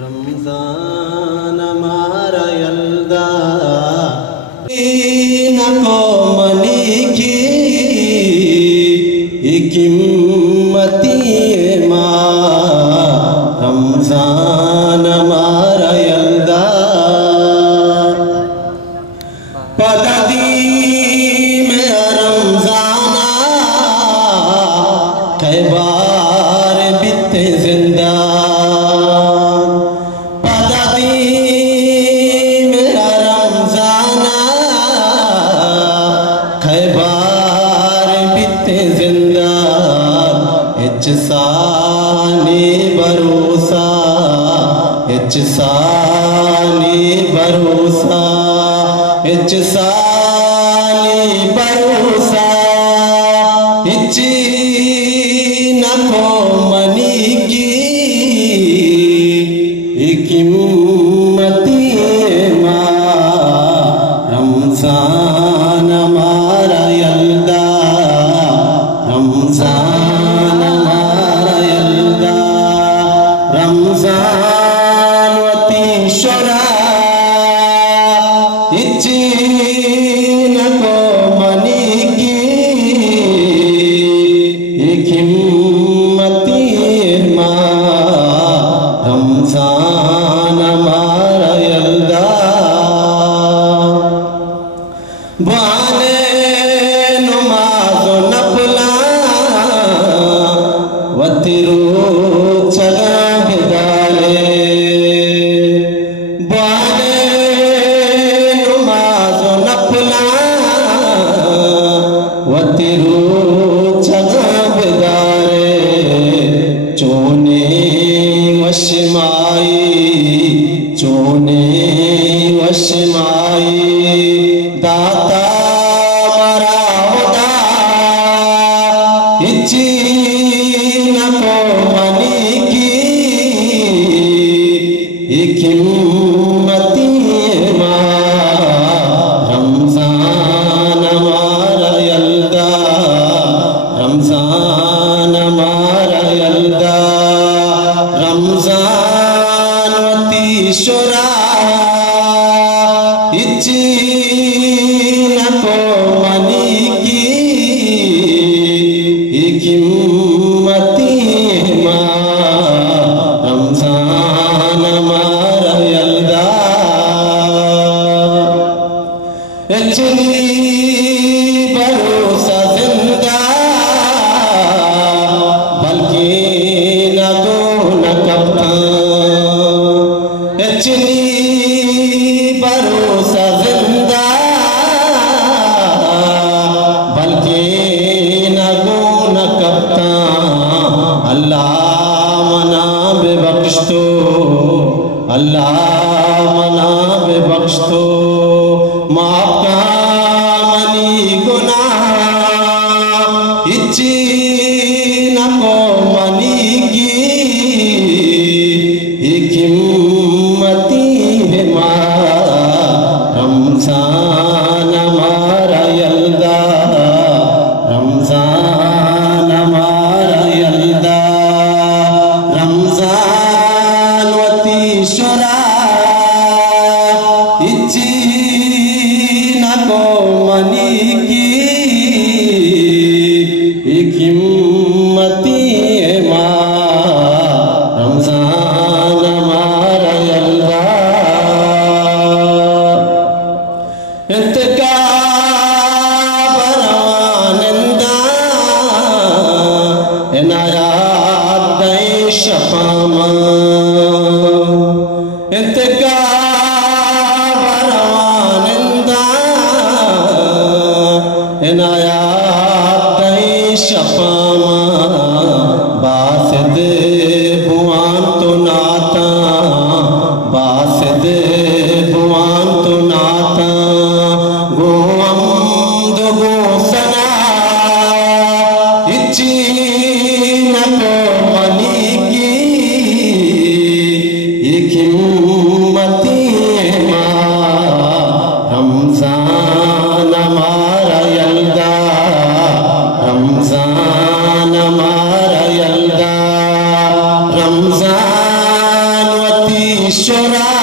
रमजान हमारा यल्दा को मनी की कीमती माँ रमजान हमारा यल्दा पददी में रमजाना कई बार बीते जिंदा सानी भरोसा सानी भरोसा सानी भरोसा नको मनी की कीमती माँ रमजान हमारा यल्दा रमजान रमजानवती शोरा नको मनी की कीमती माँ रमजान हमारा यल्दा बाने नमाज़ो नफला वतिरू चला चोने वशमाई दाता मरा होदा नको मनी की कीमती माँ रमजान हमारा यल्दा रमजान हमारा यल्दा रमजानवती शोरा नको मनी की कीमती माँ रमजान हमारा यल्दा भरोसा जिंदा बल्कि न दो न कप्तान भरोसा जिंदा बल्कि न गो न कप्तान अल्लाह मना बेबख्श तो अल्लाह मना बेबख्श तो माफ का मनी गुनाह नको मनी की कीमती माँ रमजान हमारा यल्दा रमजान हमारा यल्दा रमजानवती शोरा नको मनी की कीमती माँ रमजान हमारा यल्दा इंतका बरवानंदा इनायात दई शफामा इंतका बरवानंदा इनायात दई शफामा बासिद बुआन तो नाता बासिद बुआन तो नाता गो अम्द गो सना नको मनी की कीमती माँ रमजान हमारा यल्दा रमजान हमारा यल्दा रमजानवती বিশ্বরা